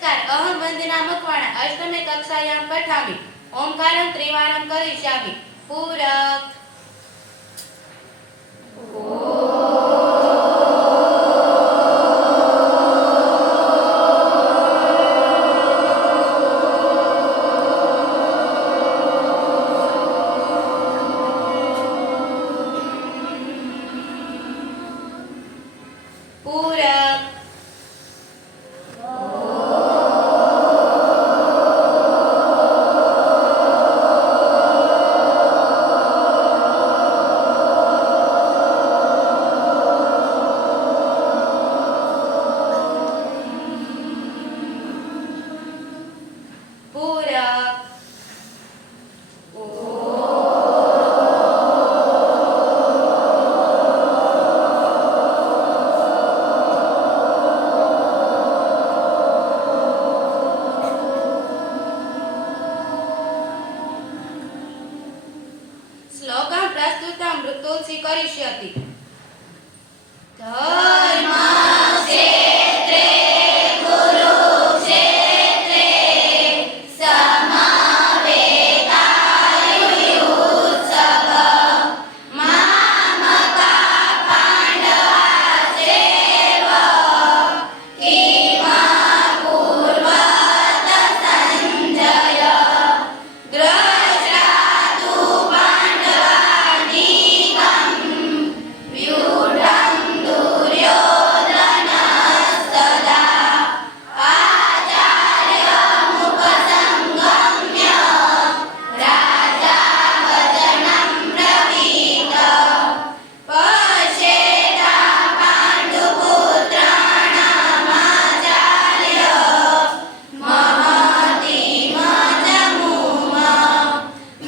नमस्कार, अहम वंदना मकवाणा अष्टमे कक्षायां पठामि। ओंकारं त्रिवारं करिष्यामि। पूरक पूरक पूरक श्लोकं प्रस्तुतं तुलसी करिष्यति। धर्मक्षेत्रे कुरुक्षेत्रे समवेतायुयुत्सव मामका पाण्डवाश्चैव किमकुर्वत सञ्जय द्रष्टा तु पाण्डवानीकं व्यूढं दुर्योधनस्तदा आचार्यमुपसंगम्य राजा वचनं ब्रवीत पश्येता पाण्डुपुत्राणामाचार्य महतीमजमूम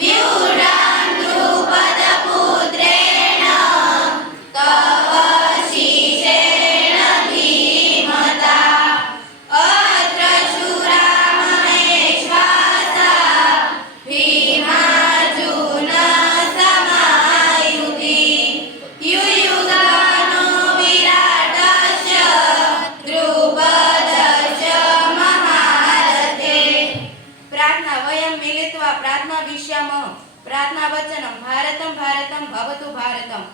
व्यूढं द्रुपदपुत्रेण तव शिशेण धीमता अत्र शूरामहेश्वासा भीमार्जुनसमायुधि युयुधानो विराटस्य द्रुपदस्य महारथे। प्रार्थना वयं मिलित्वा प्रार्थना विष्यामः। प्रार्थना वचनं भारतं भारतं भवतु भारतम्।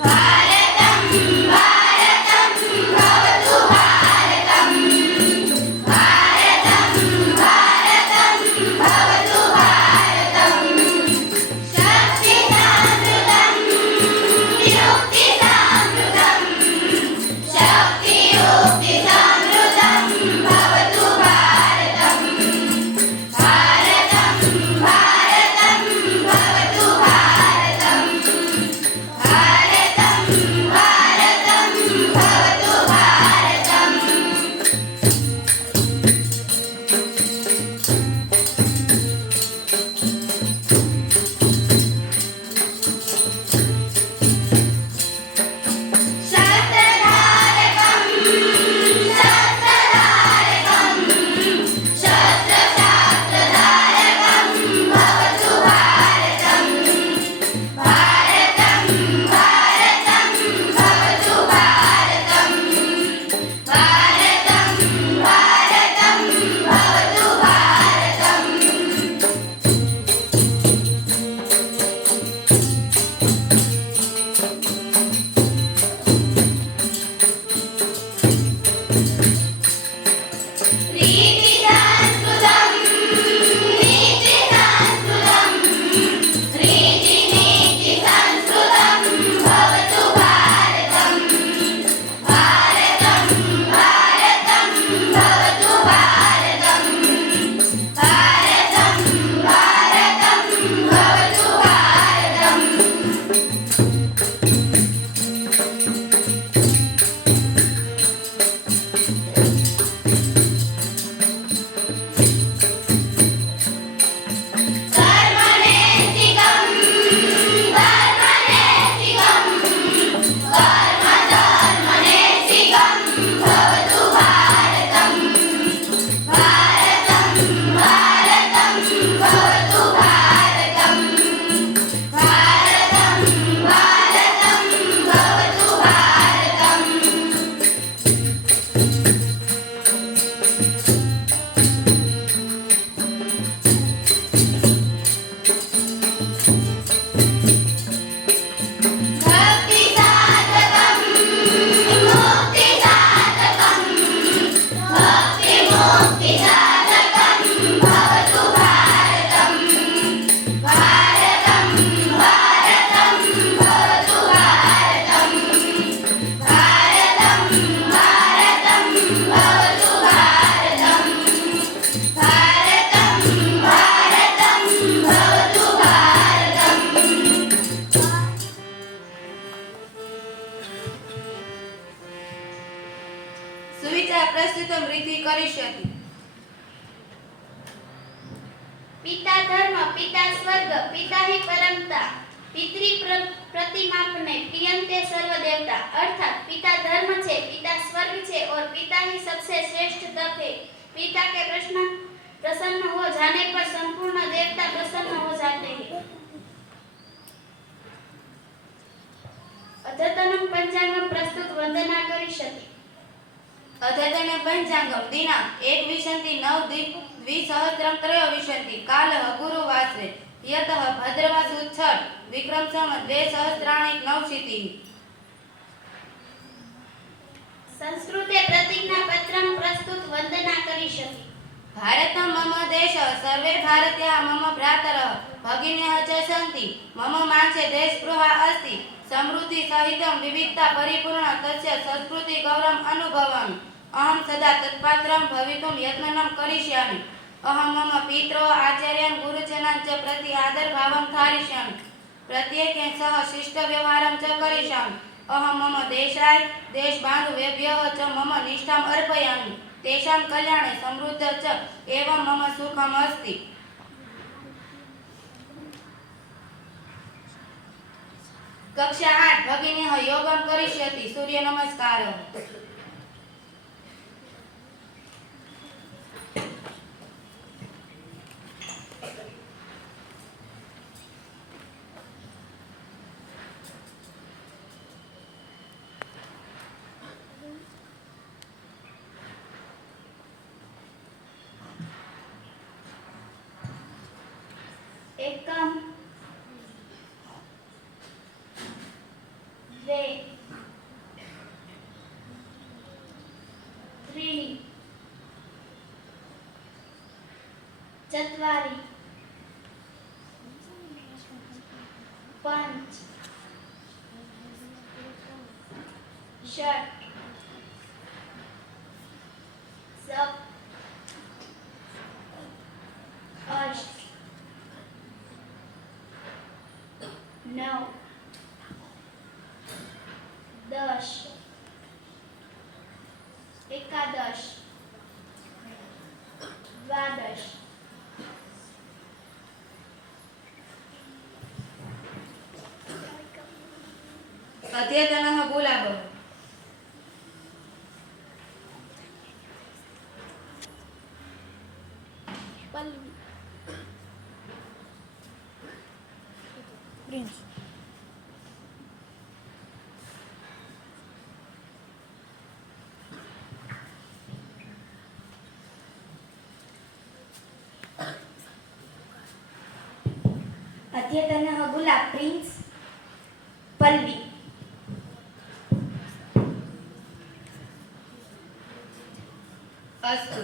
भारतं भारतं भवतु भारतं भारतं भारतं भवतु भारतं शक्तिसमृद्धं युक्तिसमृद्धं शक्तियुक्तिसमृद्धं भवतु भारतं भारतं पिता धर्म पिता स्वर्ग पिता ही परमता प्रतिमापने प्रियंते सर्व देवता। अर्थात पिता धर्म छे, पिता स्वर्ग छे और पिता ही सबसे श्रेष्ठ तप है। पिता के प्रसन्न हो जाने पर संपूर्ण देवता प्रसन्न हो जाते हैं। अद्यतनम पंचांगम प्रस्तुत वंदना करिष्यति। अद्यतन पंचांगम दिनांक 1-9 त्रयोविंशति कालः गुरुवासरे यतः भद्रमास उत्सव विक्रम संवत् 2009 संस्कृते प्रतिज्ञा पत्रं प्रस्तुत वंदना करिष्यति। भारतं मम देशः सर्वे भारतीयाः मम भ्रातरः भगिन्यः च सन्ति। मम मांसे देशस्पृहा अस्ति। समृद्धि सहितं विविधता परिपूर्ण तस्य संस्कृति गौरवम् अनुभवामि। अहं सदा तत्पात्रं भवितुं यत्नं करिष्यामि। अहं मम पितरः आचार्यान् गुरुजनान् च प्रति आदरभावं धारयिष्यामि। प्रत्येकेन सह शिष्टव्यवहारं च करिष्यामि। अहं मम देशाय देशबान्धवेभ्यः च मम निष्ठाम् अर्पयामि। तेषां कल्याणे समृद्ध च एवं मम सुखम् अस्ति। कक्षा 8 भगिन्यः योगं करिष्यति। सूर्य नमस्कारः। एकम द्वे त्रीणि चत्वारि पञ्च षट् सप्त अष्ट 9 10 11 12 अद्यतनः गुलाबः। प्रिंस अद्यतनः गुलाब प्रिंस पल्लवी। अस्तु।